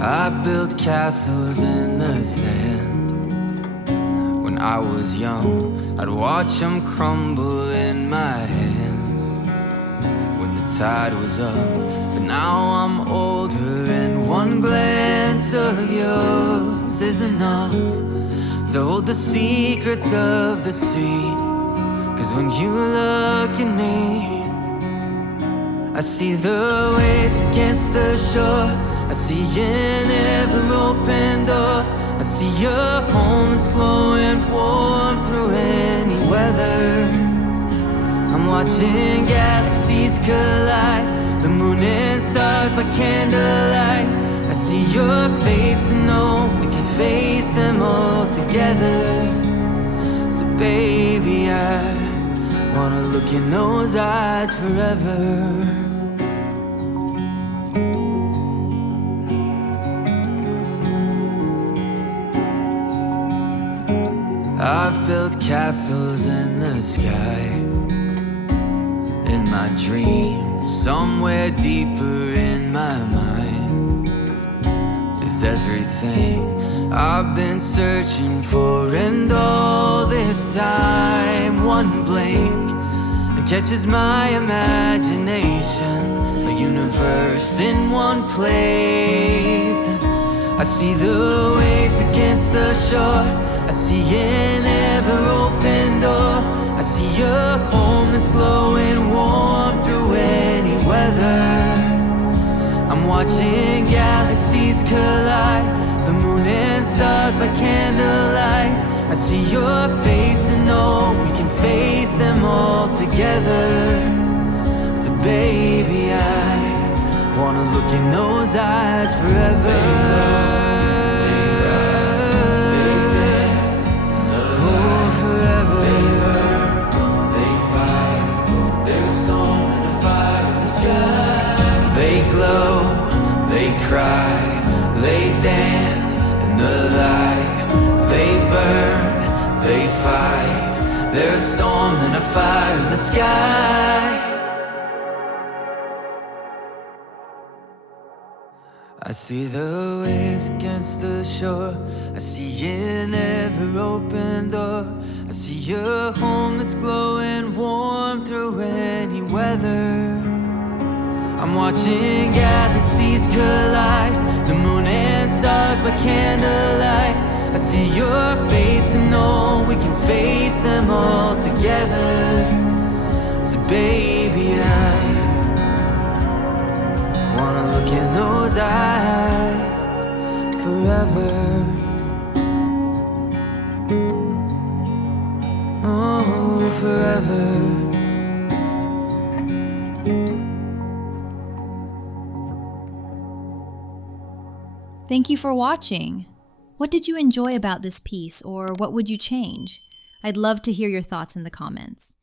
I built castles in the sand. When I was young, I'd watch them crumble in my hands when the tide was up. But now I'm older and one glance of yours is enough to hold the secrets of the sea. 'Cause when you look at me, I see the waves against the shore. I see an ever-open door. I see your home that's glowing warm through any weather. I'm watching galaxies collide, the moon and stars by candlelight. I see your face and know we can face them all together. So baby, I wanna look in those eyes forever. I've built castles in the sky. In my dreams, somewhere deeper in my mind, is everything I've been searching for. And all this time, one blink catches my imagination. A universe in one place. I see the waves against the shore. I see an ever-open door. I see your home that's glowing warm through any weather. I'm watching galaxies collide, the moon and stars by candlelight. I see your face and know we can face them all together. So baby, I wanna look in those eyes forever. Cry, they dance in the light. They burn, they fight. There's a storm and a fire in the sky. I see the waves against the shore. I see an ever-open door. I see your home that's glowing warm through any weather. I'm watching galaxies collide, the moon and stars by candlelight. I see your face and know we can face them all together. So baby, I wanna look in those eyes forever. Oh, forever. Thank you for watching. What did you enjoy about this piece, or what would you change? I'd love to hear your thoughts in the comments.